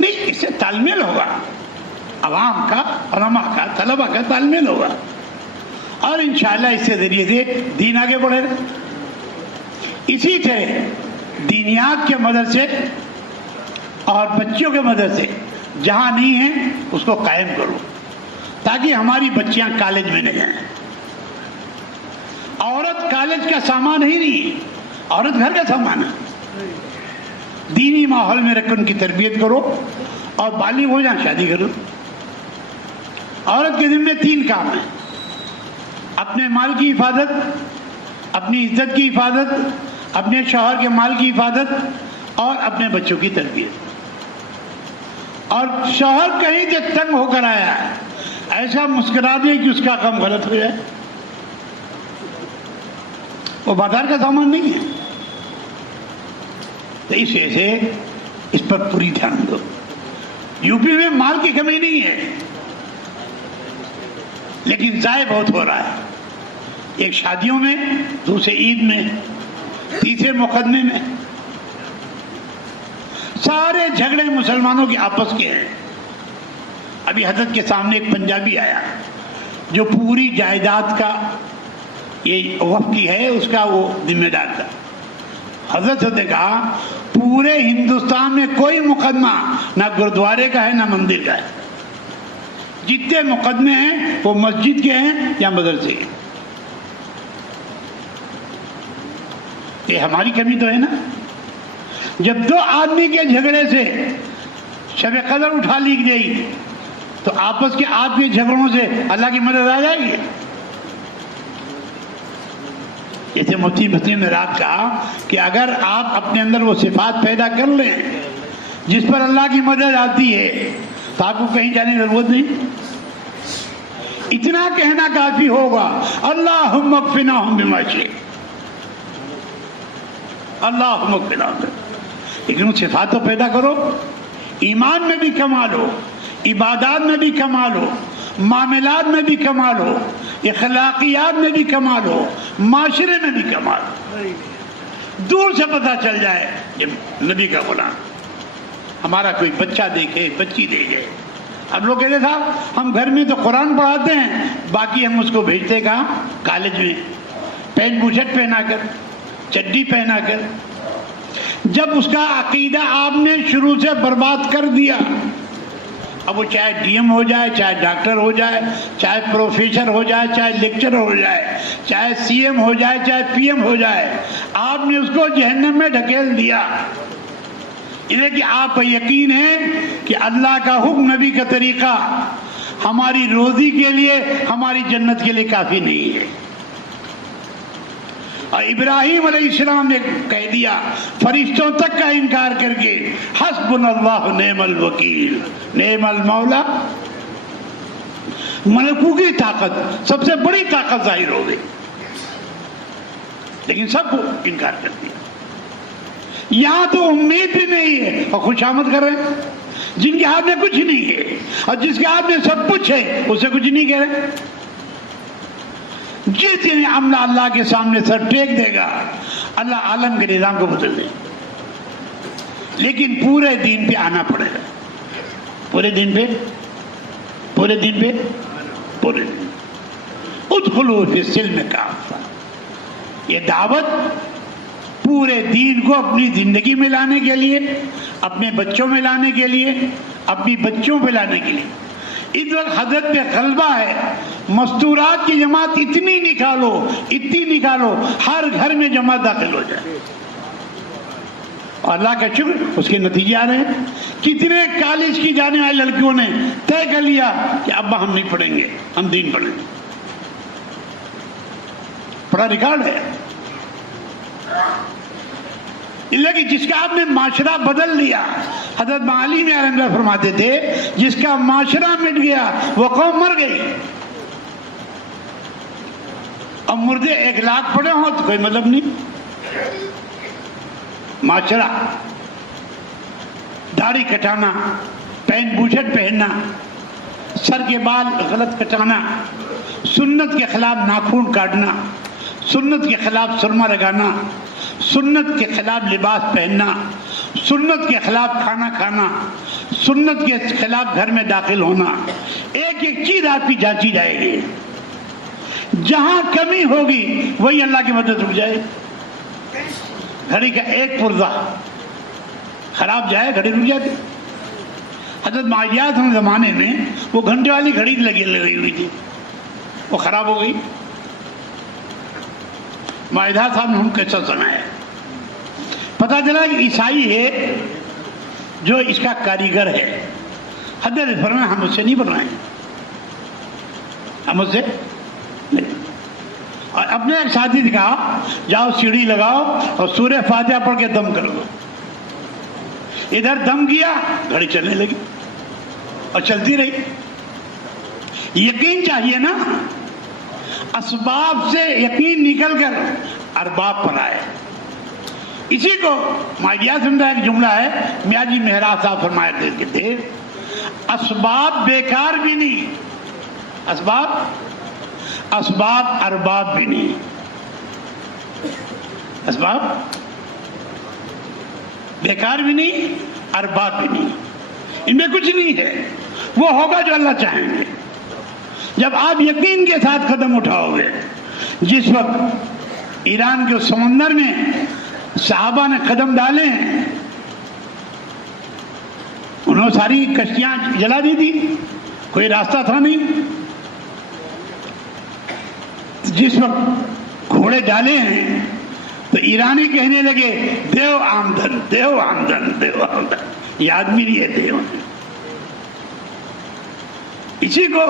نہیں، اس سے تال میل ہوگا، عوام کا، علماء کا، طلبہ کا تال میل ہوگا، اور انشاءاللہ اس کے ذریعے سے دین آگے بڑھے گا۔ اسی طرح دینیات کے مدرسے اور بچیوں کے مدرسے جہاں نہیں ہیں اس کو قائم کرو، تاکہ ہماری بچیاں کالج میں نہ جائیں۔ عورت کالج کا سامان ہی نہیں، عورت گھر کا سامان ہے۔ دینی ماحول میں رکھ ان کی تربیت کرو، اور بالغ ہو جائیں شادی کرو۔ عورت کے ذمہ 3 کام ہیں: اپنے مال کی حفاظت، اپنی عزت کی حفاظت، اپنے شوہر کے مال کی حفاظت، اور اپنے بچوں کی تربیت۔ اور شوہر کہیں سے تنگ ہو کر آیا ہے، ایسا مسکرا دے کہ اس کا کام غلط ہو جائے، وہ بازار کا سامان نہیں ہے۔ تو اس وجہ سے اس پر پوری دھیان دو۔ یو پی میں مال کی کمی نہیں ہے، لیکن ضائع بہت ہو رہا ہے۔ ایک شادیوں میں، دوسرے عید میں، تیسرے مقدمے میں. سارے جھگڑے مسلمانوں کے آپس کے ہیں. ابھی حضرت کے سامنے ایک پنجابی آیا جو پوری جائیداد کا یہ وقف کی ہے اس کا وہ ذمہ دار تھا. حضرت نے کہا پورے ہندوستان میں کوئی مقدمہ نہ گرودوارے کا ہے نہ مندر کا ہے. جتنے مقدمے ہیں وہ مسجد کے ہیں یا مدرسے کے. یہ ہماری کمی تو ہے نا. جب دو آدمی کے جھگڑے سے شب قدر اٹھا لی گئی تو آپس کے آپ کے جھگڑوں سے اللہ کی مدد آ جائے گی. جیسے مفتی مسلم نے رات کہا کہ اگر آپ اپنے اندر وہ صفات پیدا کر لیں جس پر اللہ کی مدد آتی ہے تو آپ کو کہیں جانے کی ضرورت نہیں. اتنا کہنا کافی ہوگا اللہم اکفناہم بما شئت، اللہم اکفناہم. لیکن وہ صفات تو پیدا کرو. ایمان میں بھی کمال ہو، عبادات میں بھی کمال ہو، معاملات میں بھی کمال ہو، اخلاقیات میں بھی کمال ہو، معاشرے میں بھی کمال ہو. دور سے پتہ چل جائے کہ نبی کا غلام. ہمارا کوئی بچہ دیکھے، بچی دیکھے، اب لوگ کہتے تھا ہم گھر میں تو قرآن پڑھاتے ہیں، باقی ہم اس کو بھیجتے کہاں؟ کالج میں، پینٹ بوشٹ پہنا کر، چڈی پہنا کر. جب اس کا عقیدہ آپ نے شروع سے برباد کر دیا، اب وہ چاہے ڈی ایم ہو جائے، چاہے ڈاکٹر ہو جائے، چاہے پروفیسر ہو جائے، چاہے لیکچرر ہو جائے، چاہے سی ایم ہو جائے، چاہے پی ایم ہو جائے، آپ نے اس کو جہنم میں ڈھکیل دیا. یہ کہ آپ پر یقین ہے کہ اللہ کا حکم، نبی کا طریقہ ہماری روزی کے لیے، ہماری جنت کے لیے کافی نہیں ہے. اور ابراہیم علیہ السلام نے کہہ دیا فرشتوں تک کا انکار کر کے، حسبنا اللہ نعم الوکیل نعم المولا. ملکوں کی طاقت، سب سے بڑی طاقت ظاہر ہو گئی، لیکن سب کو انکار کر دیا. یہاں تو امید بھی نہیں ہے اور خوشامد کر رہے ہیں. جن کے ہاتھ میں کچھ نہیں ہے اور جس کے ہاتھ میں سب کچھ ہے اسے کچھ نہیں کہہ رہے. جس دن عملہ اللہ کے سامنے سر ٹیک دے گا اللہ عالم کے نظام کو بدل دے. لیکن پورے دین پہ آنا پڑے گا. پورے دین پہ ادخلوا فی السلم کافہ. یہ دعوت پورے دین کو اپنی زندگی میں لانے کے لیے، اپنے بچوں میں لانے کے لیے، اپنی بچوں پہ لانے کے لیے. اس وقت حضرت پہ غلبہ ہے. مستورات کی جماعت اتنی نکالو ہر گھر میں جماعت داخل ہو جائے. اور اللہ کا شکر اس کے نتیجے آ رہے ہیں. کتنے کالج کی جانے والی لڑکیوں نے طے کر لیا کہ ابا ہم نہیں پڑھیں گے، ہم دین پڑھیں گے. بڑا ریکارڈ ہے. لیکن جس کا آپ نے معاشرہ بدل دیا، حضرت معالی میں رحمۃ اللہ فرماتے تھے جس کا معاشرہ مٹ گیا وہ قوم مر گئی. اب مردے 1,00,000 پڑے ہوں تو کوئی مطلب نہیں. معاشرہ، داڑھی کٹانا، پینٹ بوشٹ پہننا، سر کے بال غلط کٹانا، سنت کے خلاف ناخن کاٹنا، سنت کے خلاف سرما لگانا، سنت کے خلاف لباس پہننا، سنت کے خلاف کھانا کھانا، سنت کے خلاف گھر میں داخل ہونا. ایک ایک چیز آپ کی جانچی جائے گی. جہاں کمی ہوگی وہی اللہ کی مدد رک جائے. گھڑی کا ایک پرزہ خراب جائے گھڑی رک جاتی. حضرت معاویہ زمانے میں وہ گھنٹے والی گھڑی لگی ہوئی تھی، وہ خراب ہو گئی. معاہدہ صاحب نے ہم قصہ سنایا. پتہ چلا کہ عیسائی ہے جو اس کا کاریگر ہے. حضرت فرمایا ہم اس سے نہیں بن رہے ہیں، ہم اس سے نہیں. اور اپنے ایک ساتھی نے کہا جاؤ سیڑھی لگاؤ اور سورہ فاتحہ پڑھ کے دم کر دو. ادھر دم کیا، گھڑی چلنے لگی اور چلتی رہی. یقین چاہیے نا. اسباب سے یقین نکل کر ارباب پر آئے. اسی کو مائیڈیا سنتا ایک جملہ ہے، میاں جی مہراج صاحب فرمایا کرتے تھے اسباب بیکار بھی نہیں. اسباب اسباب ارباب بھی نہیں. اسباب بیکار بھی نہیں، ارباب بھی نہیں، ان میں کچھ نہیں ہے. وہ ہوگا جو اللہ چاہیں گے. جب آپ یقین کے ساتھ قدم اٹھاؤ گے، جس وقت ایران کے سمندر میں صحابہ نے قدم ڈالے، انہوں نے ساری کشتیاں جلا دی تھی، کوئی راستہ تھا نہیں. جس وقت گھوڑے ڈالے ہیں تو ایرانی کہنے لگے دیو آمدن، دیو آمدن، دیو آمدن. یہ آدمی نہیں ہے، دیو ہے. اسی کو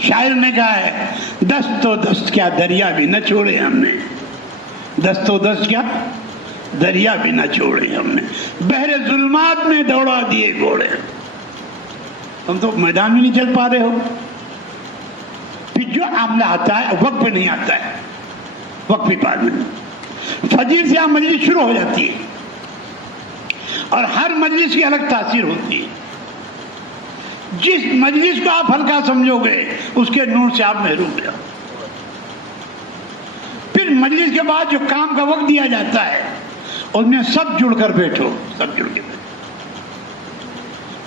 شاعر نے کہا ہے، دست و دست کیا دریا بھی نہ چھوڑے ہم نے، دست و دست کیا دریا بھی نہ چھوڑے ہم نے، بحر ظلمات میں دوڑا دیے گھوڑے. تم تو میدان میں نہیں چل پا رہے ہو. پھر جو معاملہ آتا ہے وقت پہ نہیں آتا ہے، وقت پہ بعد میں. فجر سے آپ مجلس شروع ہو جاتی ہے اور ہر مجلس کی الگ تاثیر ہوتی ہے. جس مجلس کو آپ ہلکا سمجھو گے اس کے نور سے آپ محروم ہو جاؤ. پھر مجلس کے بعد جو کام کا وقت دیا جاتا ہے ان میں سب جڑ کر بیٹھو، سب جڑ کے بیٹھو.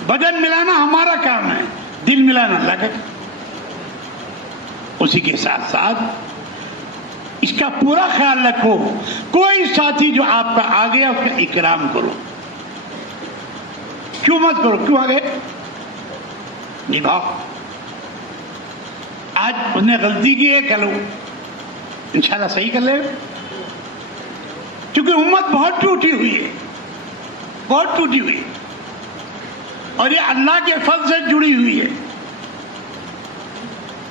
بدن ملانا ہمارا کام ہے، دل ملانا اللہ کا. اسی کے ساتھ ساتھ اس کا پورا خیال رکھو، کوئی ساتھی جو آپ کا آ گیا اس کا اکرام کرو. کیوں مت کرو؟ کیوں آ گئے؟ نبھاؤ. آج اس نے غلطی کی ہے، کل انشاءاللہ صحیح کر لے. کیونکہ امت بہت ٹوٹی ہوئی ہے، بہت ٹوٹی ہوئی ہے، اور یہ اللہ کے فضل سے جڑی ہوئی ہے.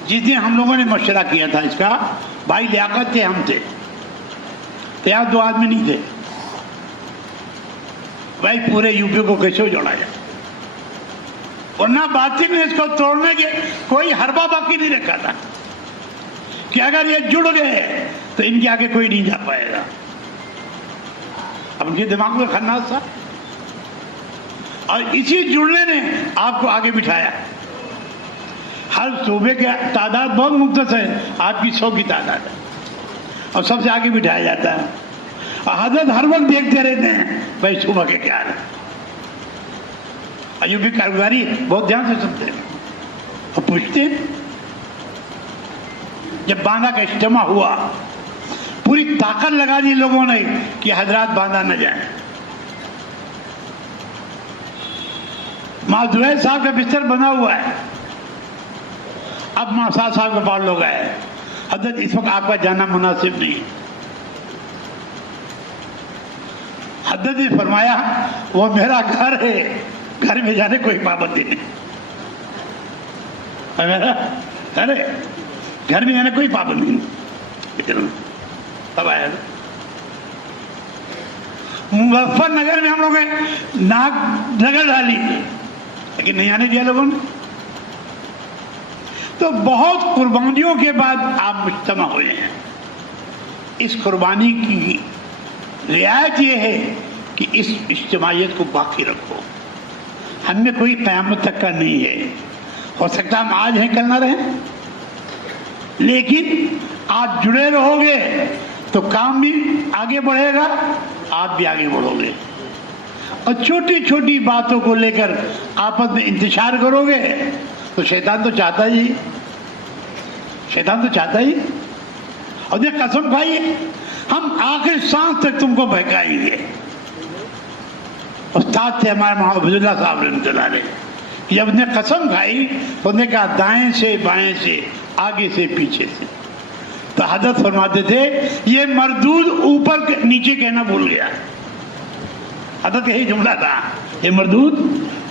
جس دن ہم لوگوں نے مشورہ کیا تھا اس کا، بھائی لیاقت تھے، ہم تھے، تیار 2 آدمی نہیں تھے. بھائی پورے یو پی کو کیسے جوڑا جائے، ورنہ باطن نے اس کو توڑنے کے کوئی حربہ باقی نہیں رکھا تھا کہ اگر یہ جڑ گئے تو ان کے آگے کوئی نہیں جا پائے گا. اب ان کے دماغ میں خناس تھا، اور اسی جڑنے نے آپ کو آگے بٹھایا. ہر صوبے کی تعداد بہت مختصر ہے، آپ کی 100 کی تعداد ہے، اور سب سے آگے بٹھایا جاتا ہے. اور حضرت ہر وقت دیکھتے رہتے ہیں بھائی صوبہ کے کیا ہے. ایوبی کارگزاری بہت دھیان سے سنتے ہیں اور پوچھتے ہیں. جب باندھا کا اجتماع ہوا، پوری طاقت لگا دی لوگوں نے کہ حضرات باندھا نہ جائیں. معذور صاحب کا بستر بنا ہوا ہے. اب ماساد صاحب کے پاس لوگ آئے، حضرت اس وقت آپ کا جانا مناسب نہیں. حضرت نے فرمایا وہ میرا گھر ہے، گھر میں جانے کوئی پابندی نہیں. میرا گھر ہے، گھر میں جانے کوئی پابندی نہیں. تب آیا مظفر نگر میں ہم لوگوں نے ناک رگڑ ڈالی، لیکن نہیں آنے دیا لوگوں نے. تو بہت قربانیوں کے بعد آپ مجتمع ہوئے ہیں. اس قربانی کی رعایت یہ ہے کہ اس اجتماعیت کو باقی رکھو. ہم میں کوئی قیامت تک کا نہیں ہے. ہو سکتا ہم آج ہیں کل نہ رہیں، لیکن آپ جڑے رہو گے تو کام بھی آگے بڑھے گا، آپ بھی آگے بڑھو گے. اور چھوٹی چھوٹی باتوں کو لے کر آپس میں انتشار کرو گے تو شیطان تو چاہتا ہی، شیطان تو چاہتا ہی. اور یہ قسم کھائیے ہم آخر سانس تک تم کو بہکائیں گے. استاد تھے ہمارے محمد عبداللہ صاحب رحمۃ اللہ علیہ، جب نے قسم کھائی تو انہوں نے کہا دائیں سے بائیں سے، آگے سے پیچھے سے. تو حضرت فرماتے تھے یہ مردود اوپر نیچے کہنا بھول گیا. حضرت یہی جملہ تھا، یہ مردود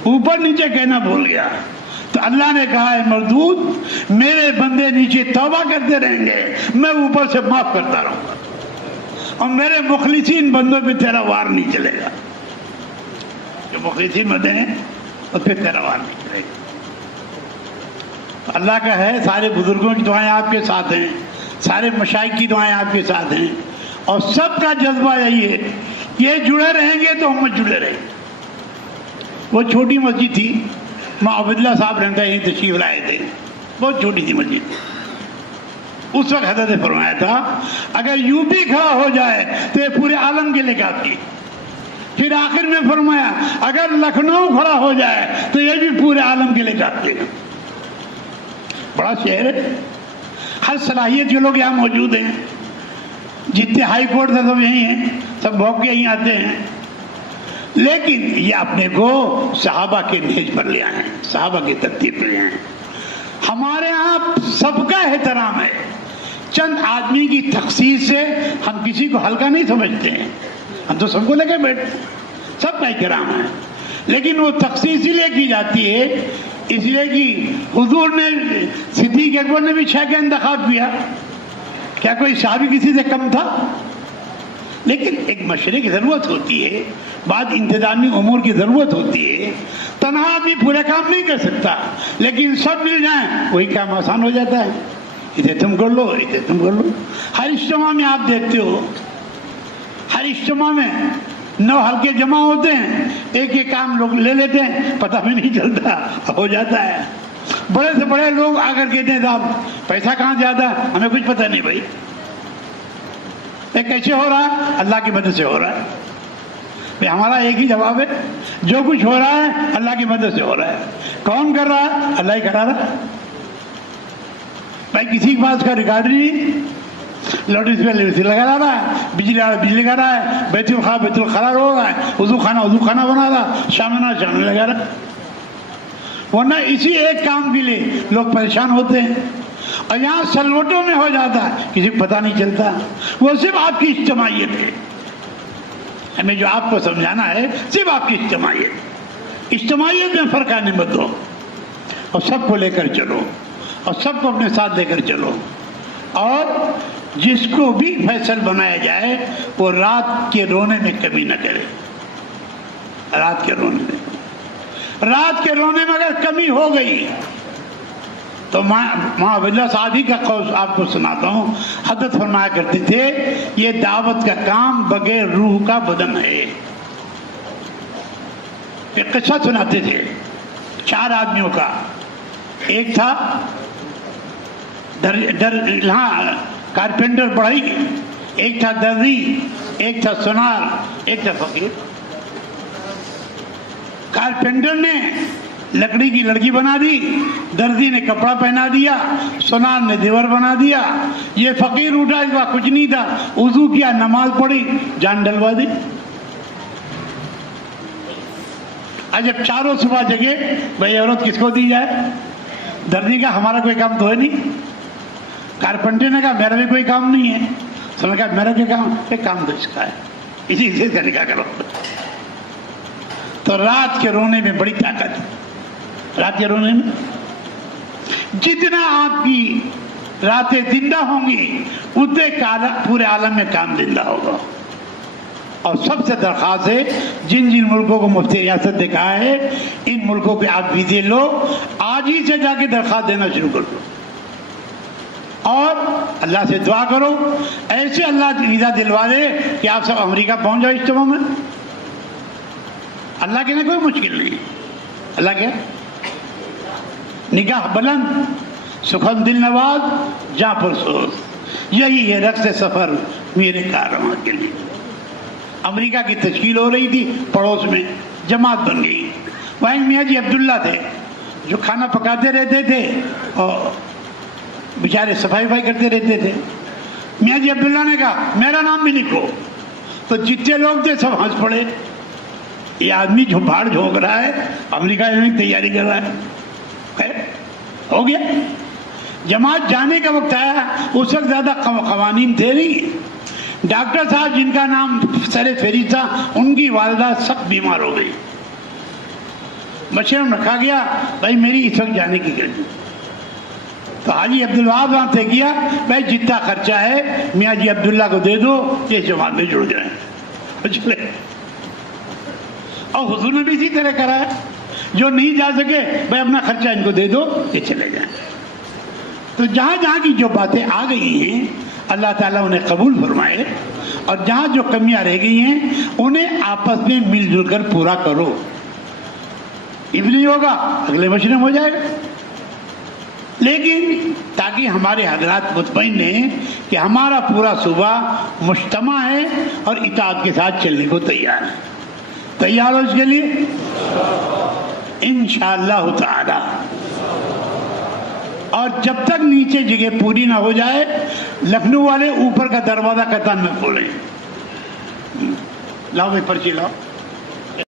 اوپر نیچے کہنا بھول گیا. تو اللہ نے کہا ہے مردود میرے بندے نیچے توبہ کرتے رہیں گے، میں اوپر سے معاف کرتا رہوں گا، اور میرے مخلصین بندوں پہ تیرا وار نہیں چلے گا. جو مخلصین بندے ہیں اس پہ تیرا وار نہیں چلے گا. اللہ کا ہے، سارے بزرگوں کی دعائیں آپ کے ساتھ ہیں، سارے مشائخ کی دعائیں آپ کے ساتھ ہیں، اور سب کا جذبہ یہی ہے یہ جڑے رہیں گے تو ہم جڑے رہیں گے. وہ چھوٹی مسجد تھی، ماں عبداللہ صاحب رحمۃ اللہ تشریف لائے تھے، بہت چھوٹی سی مسجد. اس وقت حضرت نے فرمایا تھا اگر یوں بھی کھڑا ہو جائے تو یہ پورے عالم کے لیے کافی. پھر آخر میں فرمایا اگر لکھنؤ کھڑا ہو جائے تو یہ بھی پورے عالم کے لیے کافی ہے. بڑا شہر ہے, ہر صلاحیت کے لوگ یہاں موجود ہیں. جتنے ہائی کورٹ تھے سب یہی ہیں, سب بھوگ کے یہیں آتے ہیں. لیکن یہ اپنے کو صحابہ کے نہج پر لے آئے ہیں, صحابہ کی ترتیب پر لے آئے ہیں. ہمارے ہاں سب کا احترام ہے. چند آدمی کی تخصیص سے ہم کسی کو ہلکا نہیں سمجھتے ہیں, ہم تو سب کو لے کے بیٹھتے ہیں, سب کا احترام ہے. لیکن وہ تخصیص اس لیے کی جاتی ہے اس لیے کہ حضور نے, صدیق اکبر نے بھی 6 کا انتخاب کیا. کیا کوئی صحابی کسی سے کم تھا؟ لیکن ایک مشورے کی ضرورت ہوتی ہے, بعد انتظامی امور کی ضرورت ہوتی ہے. تنہا آدمی پورے کام نہیں کر سکتا, لیکن سب مل جائیں وہی کام آسان ہو جاتا ہے. ادھر تم کر لو, ادھر تم کر لو. ہر اجتماع میں آپ دیکھتے ہو, ہر اجتماع میں 9 حلقے جمع ہوتے ہیں, ایک ایک کام لوگ لے لیتے ہیں, پتہ بھی نہیں چلتا, ہو جاتا ہے. بڑے سے بڑے لوگ آ کر کہتے ہیں صاحب پیسہ کہاں سے آتا ہے, ہمیں کچھ پتہ نہیں بھائی. یہ کیسے ہو رہا ہے؟ اللہ کی مدد سے ہو رہا ہے. ہمارا ایک ہی جواب ہے, جو کچھ ہو رہا ہے اللہ کی مدد سے ہو رہا ہے. کون کر رہا ہے؟ اللہ ہی کرا رہا ہے. بھائی کسی کے پاس کا ریکارڈ نہیں, لاؤڈ اسپیکر لگا رہا ہے, بجلی لگا رہا ہے, بیت الخلا ہو رہا ہے, وضو خانہ بنا رہا, شامنا لگا رہا. ورنہ اسی ایک کام کے لیے لوگ پریشان ہوتے ہیں, اور یہاں سلوٹوں میں ہو جاتا ہے, کسی کو پتہ نہیں چلتا. وہ صرف آپ کی اجتماعیت ہے. ہمیں جو آپ کو سمجھانا ہے صرف آپ کی اجتماعیت. اجتماعیت میں فرق آنے مت دو, اور سب کو لے کر چلو, اور سب کو اپنے ساتھ لے کر چلو. اور جس کو بھی فیصل بنایا جائے وہ رات کے رونے میں کمی نہ کرے. رات کے رونے میں اگر کمی ہو گئی تو ماں وجہ سعدی کا قول آپ کو سناتا ہوں. حضرت فرمایا کرتے تھے یہ دعوت کا کام بغیر روح کا بدن ہے. ایک قصہ سناتے تھے 4 آدمیوں کا. ایک تھا کارپینٹر پڑھائی, ایک تھا درزی, ایک تھا سونار, ایک تھا فقیر. کارپینٹر نے لکڑی کی لڑکی بنا دی, درزی نے کپڑا پہنا دیا, سونار نے دیور بنا دیا. یہ فقیر اٹھا, اس وقت کچھ نہیں تھا, وضو کیا, نماز پڑھی, جان ڈلوا دی. آج جب چاروں صبح جگے, بھائی عورت کس کو دی جائے؟ درزی کا ہمارا کوئی کام تو ہے نہیں. کارپینٹر نے کہا میرا بھی کوئی کام نہیں ہے. سن کہا میرا کیا کام؟ ایک کام تو اس کا ہے, اسی سے طریقہ کرو. تو رات کے رونے میں بڑی طاقت ہے. رات کے رونے میں جتنا آپ کی راتیں زندہ ہوں گی اتنے پورے عالم میں کام زندہ ہوگا. اور سب سے درخواست ہے جن ملکوں کو مفتی ریاست نے کہا ہے ان ملکوں پہ آپ ویزے لو, آج ہی سے جا کے درخواست دینا شروع کر دو, اور اللہ سے دعا کرو ایسے اللہ ویزا دلوا دے کہ آپ سب امریکہ پہنچ جاؤ اجتماع میں. اللہ کے لیے کوئی مشکل نہیں. اللہ کیا نگاہ بلند, سخن دل نواز, جاں پرسوز, یہی ہے رقص سفر میرے کارواں کے لیے. امریکہ کی تشکیل ہو رہی تھی, پڑوس میں جماعت بن گئی. وہاں میاں جی عبداللہ تھے جو کھانا پکاتے رہتے تھے اور بیچارے صفائی کرتے رہتے تھے. میاں جی عبداللہ نے کہا میرا نام بھی لکھو. تو جتنے لوگ تھے سب ہنس پڑے, یہ آدمی جو بھاڑ جھونک رہا ہے امریکہ جانے کی تیاری کر رہا ہے. ہو گیا, جماعت جانے کا وقت آیا. اس وقت زیادہ قوانین تھے نہیں. ڈاکٹر صاحب جن کا نام سر فہرست تھا ان کی والدہ سخت بیمار ہو گئی. مشورہ رکھا گیا بھائی میری اس وقت جانے کی ضرورت. تو حاجی عبدالوہاب وہاں سے کیا بھائی جتنا خرچہ ہے میاں جی عبداللہ کو دے دو, یہ جماعت میں جڑ جائیں. چلے, اور حضور نے بھی اسی طرح کرا ہے. جو نہیں جا سکے بھائی اپنا خرچہ ان کو دے دو, یہ چلے جائیں. تو جہاں جہاں کی جو باتیں آ گئی ہیں اللہ تعالیٰ انہیں قبول فرمائے, اور جہاں جو کمیاں رہ گئی ہیں انہیں آپس میں مل جل کر پورا کرو. اب نہیں ہوگا اگلے مشورے میں ہو جائے گا. لیکن تاکہ ہمارے حضرات مطمئن ہیں کہ ہمارا پورا صوبہ مجتمع ہے اور اطاعت کے ساتھ چلنے کو تیار ہے. تیار ہو اس کے لیے انشاءاللہ تعالی. اور جب تک نیچے جگہ پوری نہ ہو جائے لکھنؤ والے اوپر کا دروازہ قطع نہ کھولیں. لاؤ بھائی پرچی لاؤ.